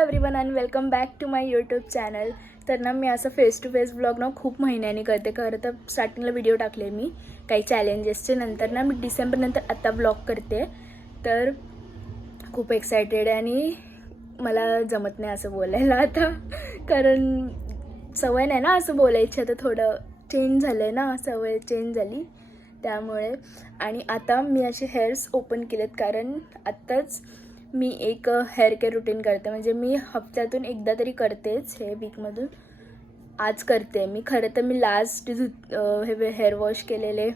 Everyone and welcome back to my YouTube channel. तर ना मी असं फेस टू फेस ब्लॉग ना खूप महिन्यांनी करते. खरं तर स्टार्टिंगला व्हिडिओ टाकले मी काही चॅलेंजेसचे. नंतर ना मी डिसेंबरनंतर आता ब्लॉग करते. तर खूप एक्सायटेड आहे आणि मला जमत नाही असं बोलायला आता, कारण सवय नाही ना असं बोलायची. आता थोडं चेंज झालं आहे ना, सवय चेंज झाली त्यामुळे. आणि आता मी असे हेअर्स ओपन केलेत कारण आत्ताच मी एक हेअर केअर रुटीन करते. म्हणजे मी हप्त्यातून एकदा तरी करतेच, हे वीकमधून आज करते मी. खरं तर मी लास्ट हे हेअर वॉश केलेले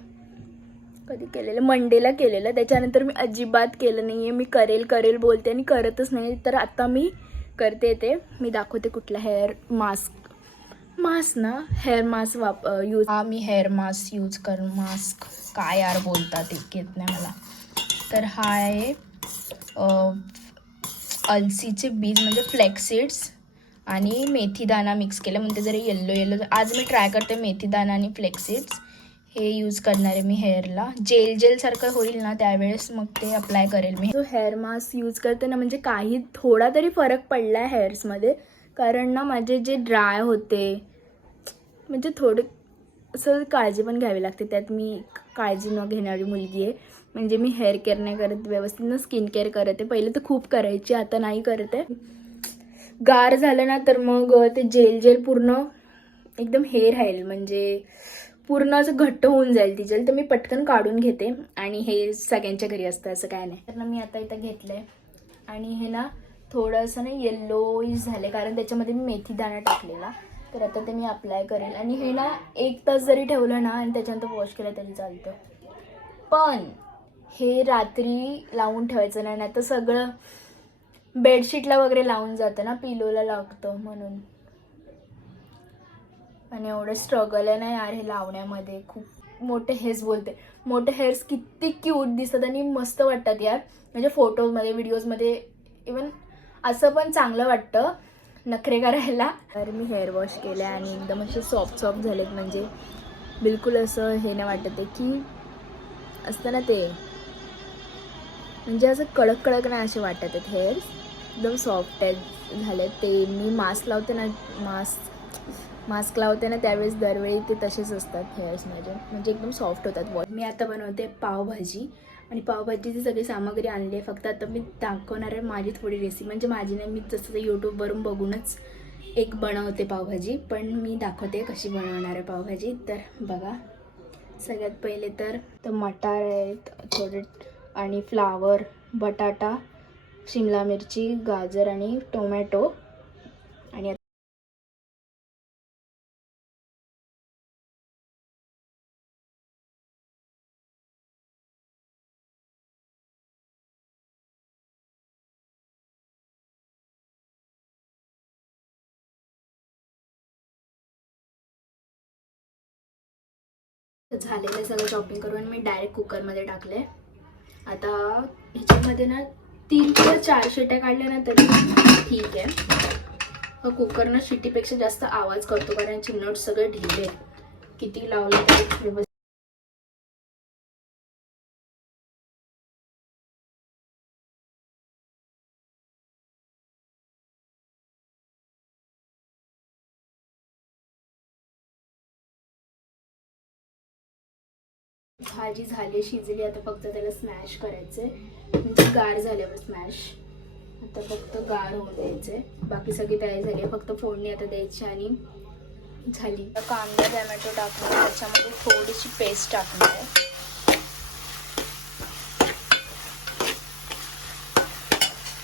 कधी केलेलं, मंडेला केलेलं. त्याच्यानंतर मी अजिबात केलं नाही आहे. मी करेल बोलते आणि करतच नाही. तर आता मी करते. ते मी दाखवते कुठला हेअर मास्क ना, हेअर मास्क यूज. हा मी हेअर मास्क यूज मास्क काय यार बोलतात एक येत नाही मला. तर हा आहे अलसीचे बीज म्हणजे फ्लेक्सीड्स आणि मेथीदाणा मिक्स केलं म्हणजे जरा येल्लो. आज मी ट्राय करते मेथीदाणा आणि फ्लेक्सीड्स हे यूज करणार आहे मी हेअरला. जेल सारखं होईल ना त्यावेळेस मग ते अप्लाय करेल मी. जो हेअर मास्क यूज करते ना, म्हणजे काही थोडा तरी फरक पडला आहे हेअर्समध्ये. कारण ना माझे जे ड्राय होते, म्हणजे थोडं असं काळजी पण घ्यावी लागते. त्यात मी काळजी न घेणारी मुलगी आहे. म्हणजे मी हेअर केअर नाही करत व्यवस्थित ना, स्किन केअर करते. पहिले तर खूप करायची, आता नाही करते. गार झालं ना तर मग ते जेल पूर्ण एकदम हे राहील, म्हणजे पूर्ण असं घट्ट होऊन जाईल ती जेल. तर मी पटकन काढून घेते आणि हे सगळ्यांच्या घरी असतं असं काय नाही. तर ना मी आता इथं घेतलंय आणि हे ना थोडंसं ना येल्लोइश झाले कारण त्याच्यामध्ये मी मेथी दाणा टाकलेला. तर आता ते मी अप्लाय करेल आणि हे ना 1 तास जरी ठेवलं ना आणि त्याच्यानंतर वॉश केलं तरी चालतं. पण हे रात्री लावून ठेवायचं नाही, तर सगळं बेडशीटला वगैरे लावून जातं ना, पिलोला लागतं म्हणून. आणि एवढं स्ट्रगल आहे ना यार हे लावण्यामध्ये. खूप मोठे हेअर्स बोलते, मोठे हेअर्स किती क्यूट दिसतात आणि मस्त वाटतात यार. म्हणजे फोटोजमध्ये व्हिडिओजमध्ये इवन असं पण चांगलं वाटतं नखरे करायला. तर मी हेअर वॉश केले आणि एकदम असे सॉफ्ट झालेत. म्हणजे बिलकुल असं हे नाही वाटत आहे की असतं ना ते, म्हणजे असं कडक नाही असे वाटत आहेत हेअर्स. एकदम सॉफ्ट आहेत झाले ते. मी मास्क लावते ना त्यावेळेस दरवेळी ते तसेच असतात हेअर्स माझे, म्हणजे एकदम सॉफ्ट होतात. मी आता बनवते पावभाजी आणि पावभाजीची सगळी सामग्री आणली आहे. फक्त आता मी दाखवणार आहे माझी थोडी रेसिपी. म्हणजे माझी नाही, मी जसं यूट्यूबवरून बघूनच एक बनवते पावभाजी, पण मी दाखवते कशी बनवणार आहे पावभाजी. तर बघा, सगळ्यात पहिले तर मटार आहेत थोडे आणि फ्लावर, बटाटा, शिमला मिरची, गाजर आणि टोमॅटो. आणि झालेलं सगळं चॉपिंग करून मी डायरेक्ट कुकरमध्ये टाकले. आता ह्याच्यामध्ये ना 3 किंवा 4 शिट्ट्या काढल्या ना तरी ठीक आहे. कुकर ना शिट्टीपेक्षा जास्त आवाज करतो कारण चिमणट सगळे ढिले, किती लावलं तरी व्यवस्थित. भाजी झाली, शिजली. आता फक्त त्याला स्मॅश करायचंय, म्हणजे गार झाल्यावर स्मॅश. आता फक्त गार होऊन द्यायचे. बाकी सगळी तयारी झाली आहे, फक्त फोडणी आता द्यायची आणि झाली. कांदा टोमॅटो टाकून त्याच्यामध्ये थोडीशी पेस्ट टाकणार आहे.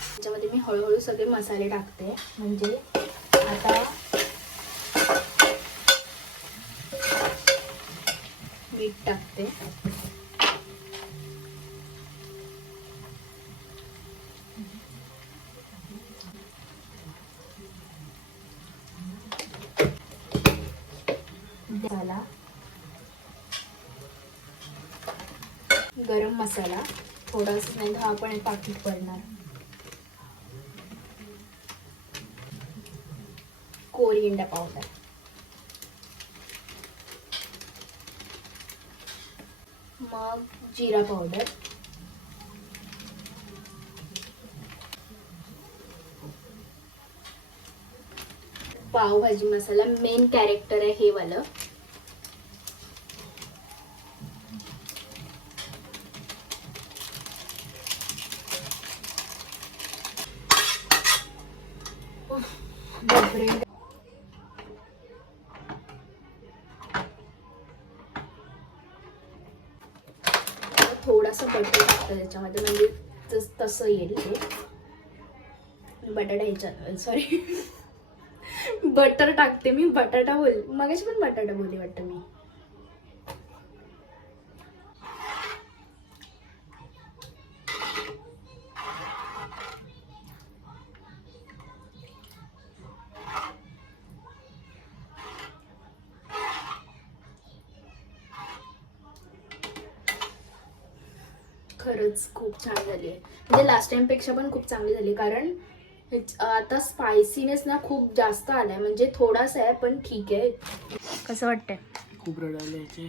त्याच्यामध्ये मी हळूहळू सगळे मसाले टाकते. म्हणजे आता मीठ टाकते, झाला गरम मसाला थोडासा, नाही तर आपण पाकिट पडणार. कोरिएंडर पावडर, मग जिरा पावडर, पावभाजी मसाला मेन कॅरेक्टर आहे हे वालं. थोडासा बटर टाकतं त्याच्यामध्ये म्हणजे तसं येईल ते. बटाटा ह्याच्यात सॉरी बटर टाकते मी. बटाटा बोल मगाशी पण बटाटा बोलली वाटतं मी. खरंच खूप छान झाली आहे. म्हणजे लास्ट टाइम पेक्षा पण खूप चांगली झाली. कारण आता स्पायसीनेस ना खूप जास्त आलाय. म्हणजे थोडासा आहे पण ठीक आहे. कसं वाटतंय? खूप रडायला.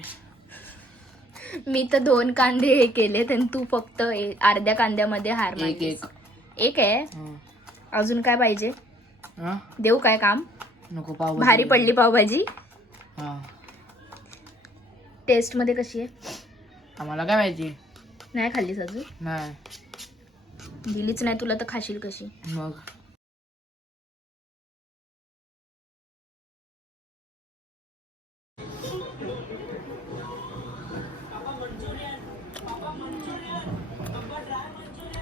मी तर 2 कांदे हे केले आणि तू फक्त अर्ध्या कांद्यामध्ये हार मारलीस. एक आहे. अजून काय पाहिजे? देऊ काय काम? नको. पाव भारी पडली पावभाजी. टेस्ट मध्ये कशी आहे आम्हाला काय माहिती. नाही खाल्लीस अजून? नाही. दिलीच नाही तुला तर खाशील कशी मग.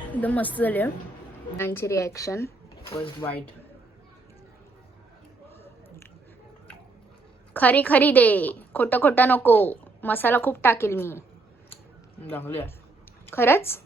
एकदम मस्त झाली आहे. त्यांची रिॲक्शन फर्स्ट बाईट. खरी खरी दे. खोटं खोटं नको. मसाला खूप टाकेल मी. दाखवली खरंच.